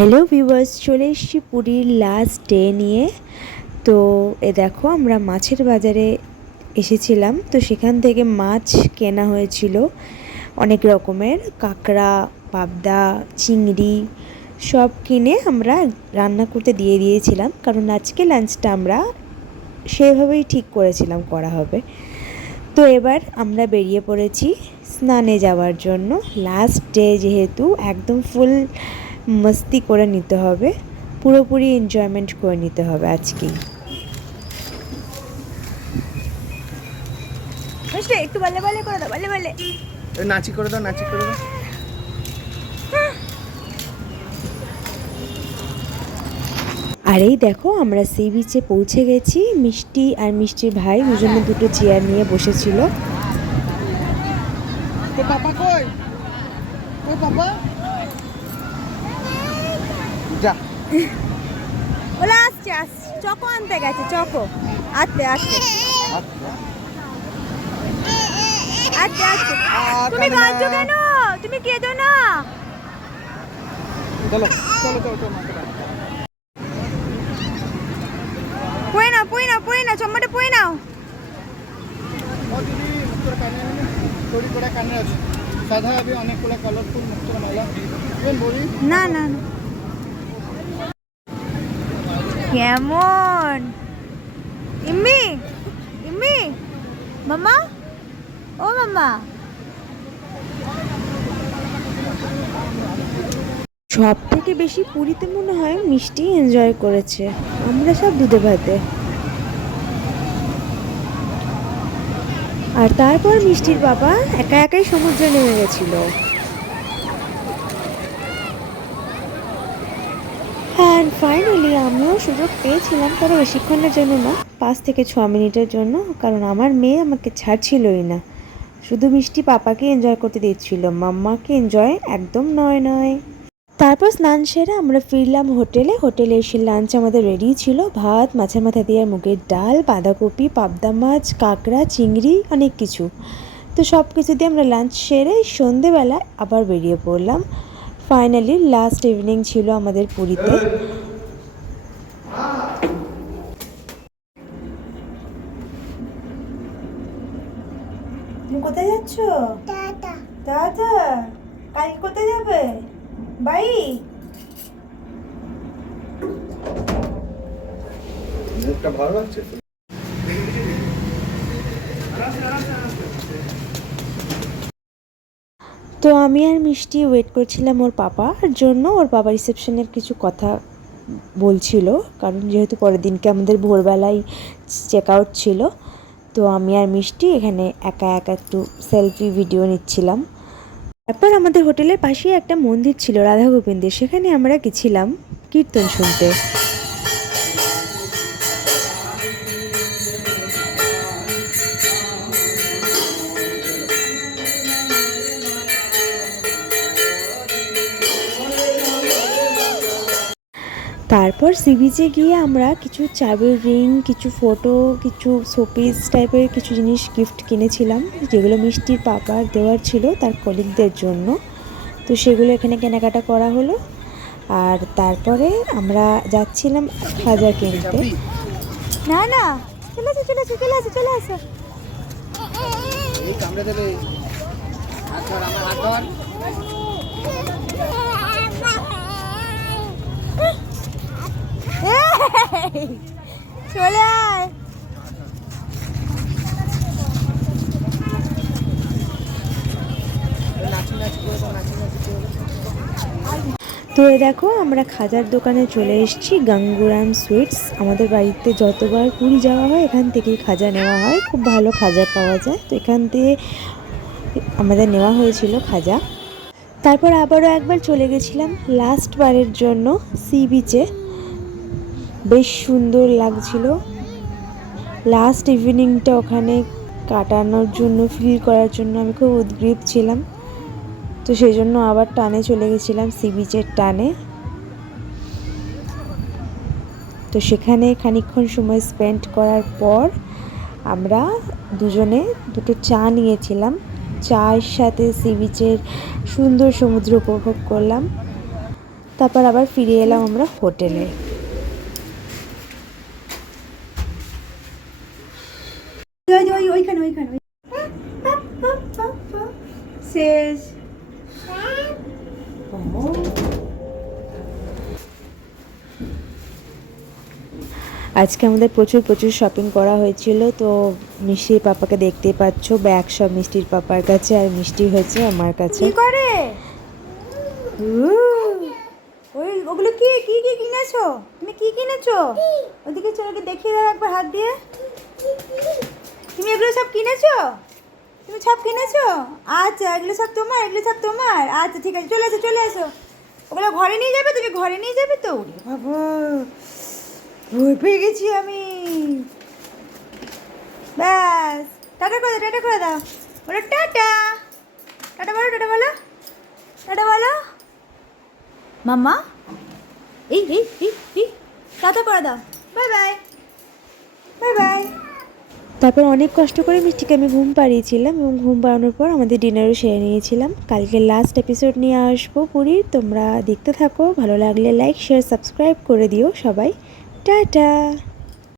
Hello viewers, চলে এসেছি পুরীর লাস্ট ডে নিয়ে। তো দেখো আমরা মাছের বাজারে এসেছিলাম। তো সেখান থেকে মাছ কেনা হয়েছিল অনেক রকমের, কাঁকড়া, পাবদা, চিংড়ি সব কিনে আমরা রান্না করতে দিয়ে দিয়েছিলাম, কারণ আজকে লাঞ্চটা আমরা সেভাবেই ঠিক করেছিলাম করা হবে। তো এবার আমরা বেরিয়ে পড়েছি স্নানে যাওয়ার জন্য। লাস্ট ডে যেহেতু একদম ফুল মস্তি করে নিতে হবে, পুরোপুরি এনজয়মেন্ট করে নিতে হবে আজকেই। একটু বলে বলে করে দাও, বলে বলে নাচি করে দাও, নাচি করে দাও। আর এই দেখো আমরা সি বিচে পৌঁছে গেছি। মিষ্টি আর মিষ্টির ভাই দুজনে দুটো চেয়ার নিয়ে বসেছিল। তো পাপা কই? কই পাপা? যা ওলা আসছে, আসছে, চকো আনতে গেছে, চকো আনতে আসছে, আচ্ছা আচ্ছা। তুমি কাঁদছো কেন? তুমি কেঁদো না। চলো চলো চলো চলো। পয়ে নাও, পয়ে নাও, পয়ে নাও, চম্মাটা পয়ে নাও। তৈরি করে কানে আছে সাদা হবে অনেকগুলো কালারফুল মুক্তর মালা। বলি না না না, কেমন ইম্মি? ইম্মি মামা, ও মামা। সব থেকে বেশি পুরীতে মনে হয় মিষ্টি এনজয় করেছে, আমরা সব দুধে ভাতে। আর তারপর মিষ্টির বাবা একা একাই সমুদ্রে নেমে গেছিল। অ্যান্ড ফাইনালি আমিও সুযোগ পেয়েছিলাম, তবে বেশিক্ষণের জন্য না, 5 থেকে 6 মিনিটের জন্য, কারণ আমার মেয়ে আমাকে ছাড়ছিলই না। শুধু মিষ্টি পাপাকে এনজয় করতে দিচ্ছিল, মাম্মাকে এনজয় একদম নয় নয়। তারপর স্নান সেরে আমরা ফিরলাম হোটেলে। হোটেলে এসে লাঞ্চ আমাদের রেডি ছিল, ভাত, মাছের মাথা দিয়ে মুগের ডাল, বাঁধাকপি, পাবদা মাছ, কাঁকড়া, চিংড়ি, অনেক কিছু। তো সব কিছু দিয়ে আমরা লাঞ্চ সেরে সন্ধেবেলা আবার বেরিয়ে পড়লাম। ফাইনালি লাস্ট ইভিনিং ছিল আমাদের পুরীতে। তুমি কোথায় যাচ্ছ? দাদা দাদা, কাল কোথায় যাবে? বাড়ি? মুখটা ভালো লাগছে। তো আমি আর মিষ্টি ওয়েট করছিলাম ওর পাপার জন্য। ওর বাবা রিসেপশনের কিছু কথা বলছিল, কারণ যেহেতু পরের দিনকে আমাদের ভোরবেলায় চেক আউট ছিল। তো আমি আর মিষ্টি এখানে একা একা একটু সেলফি ভিডিও নিচ্ছিলাম। তারপর আমাদের হোটেলের পাশেই একটা মন্দির ছিল রাধা গোবিন্দের, সেখানে আমরা গেছিলাম কীর্তন শুনতে। তারপর সি বিচে গিয়ে আমরা কিছু চাবির রিং, কিছু ফটো, কিছু শোপিস টাইপের কিছু জিনিস গিফট কিনেছিলাম, যেগুলো মিষ্টির পাপার দেওয়ার ছিল তার কলিগদের জন্য। তো সেগুলো এখানে কেনাকাটা করা হলো। আর তারপরে আমরা যাচ্ছিলাম খাজা কিনতে। না না, চলে আসো চলে আসো চলে আসো চলে আসো। এই কামড়ে দেবে। আচ্ছা আমার হাত ধর। চলে আয়। নাচি নাচি করে দাও, নাচি নাচি করে দাও। তো দেখো আমরা খাজার দোকানে চলে এসেছি, গাঙ্গুরাম সুইটস। আমাদের বাড়িতে যতবার পুরী যাওয়া হয় এখান থেকেই খাজা নেওয়া হয়, খুব ভালো খাজা পাওয়া যায়। তো এখান থেকে আমাদের নেওয়া হয়েছিল খাজা। তারপর আবারও একবার চলে গেছিলাম লাস্ট বারের জন্য সি বিচে। বেশ সুন্দর লাগছিল লাস্ট ইভিনিংটা ওখানে কাটানোর জন্য, ফিল করার জন্য আমি খুব উদ্গ্রীব ছিলাম। তো সেই জন্য আবার টানে চলে গেছিলাম সি বিচের টানে। তো সেখানে খানিকক্ষণ সময় স্পেন্ড করার পর আমরা দুজনে দুটো চা নিয়েছিলাম। চায়ের সাথে সি বিচের সুন্দর সমুদ্র উপভোগ করলাম। তারপর আবার ফিরে এলাম আমরা হোটেলে। শেষ। আজকে আমাদের প্রচুর শপিং করা হয়েছিল। তো মিষ্টির পাপাকে দেখতেই পাচ্ছ, ব্যাগ সব মিষ্টির পাপার কাছে, আর মিষ্টি হয়েছে আমার কাছে। কি করে ওই ওগুলো কি কি কি কিনেছো? তুমি কি কিনেছো? ওদিকে চলে দেখিয়ে দাও একবার হাত দিয়ে। তুমি এগুলো সব কিনেছো? তুমি সব কিনেছো? আচ্ছা, এগুলো সব তোমার, এগুলো সব তোমার। আচ্ছা ঠিক আছে, চলে এসো। ওগুলো ঘরে নিয়ে যাবে? তুমি ঘরে নিয়ে যাবে তো? ওরে বাবা, ভয় পেয়ে গেছি আমি। ব্যাস, টাটা করে দাও। বলো টাটা। টাটা বলো, টাটা বলো, টাটা বলো মাম্মা। এই টাটা করে দাও। Bye bye, bye bye. তারপর অনেক কষ্ট করে মিষ্টিকে আমি ঘুম পাড়িয়েছিলাম, এবং ঘুম পাড়ানোর পর আমাদের ডিনারও সেরে নিয়েছিলাম। কালকে লাস্ট এপিসোড নিয়ে আসবো পুরীর, তোমরা দেখতে থাকো। ভালো লাগলে লাইক, শেয়ার, সাবস্ক্রাইব করে দিও সবাই। টাটা।